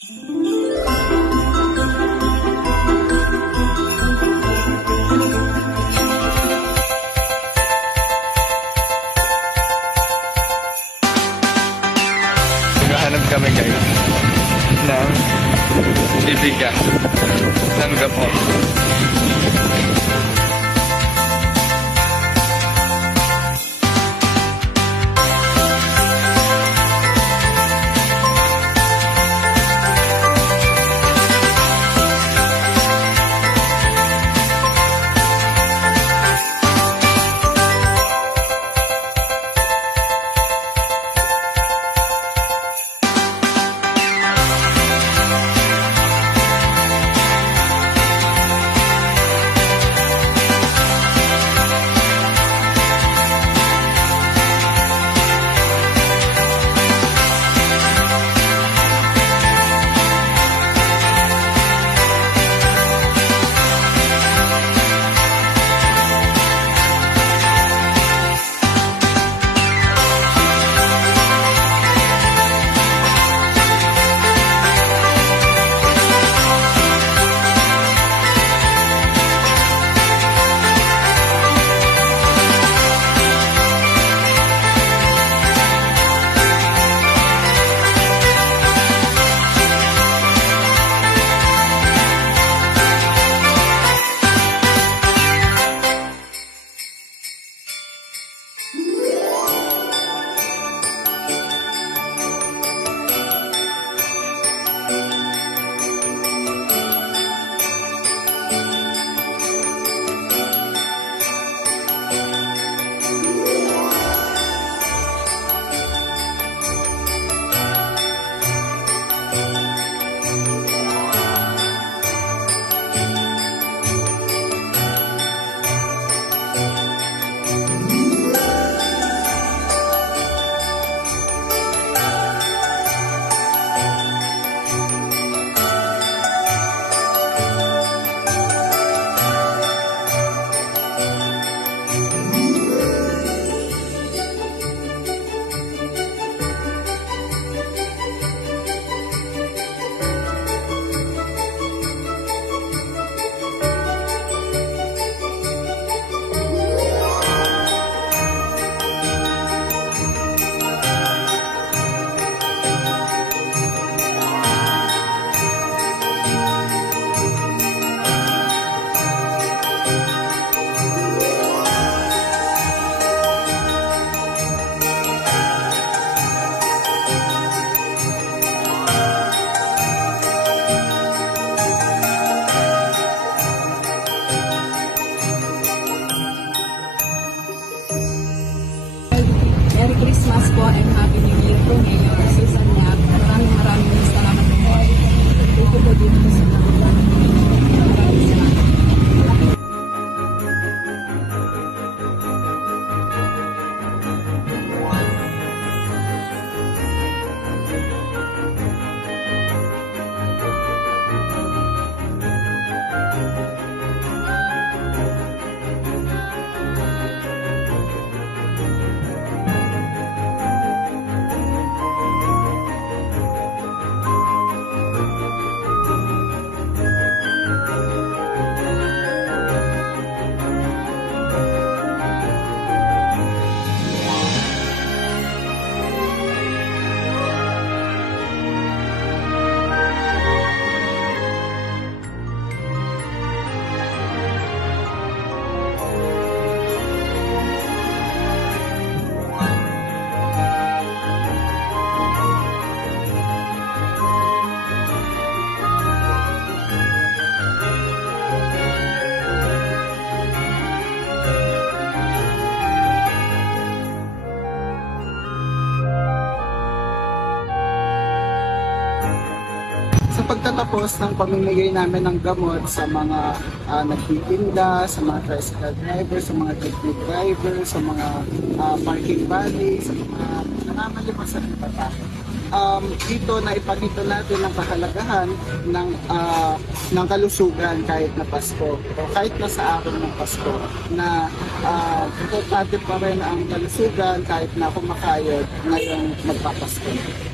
Naghahanap kami guys ng bibigas ng gamot. Merry Christmas po and Happy New Year po ngayon. Susan Yap. Maraming salamat po. Ito po dito sa maraming salamat. Sa pagtatapos ng pamimigay namin ng gamot sa mga nagtitinda, sa mga tricycle driver, sa mga jeepney driver, sa mga parking valley, sa mga namamalimos sa bata. Dito na ipakita natin ang kahalagahan ng kalusugan kahit na Pasko o kahit na sa araw ng Pasko na importante pa rin ang kalusugan kahit na kumakayod ngayong magpapasko.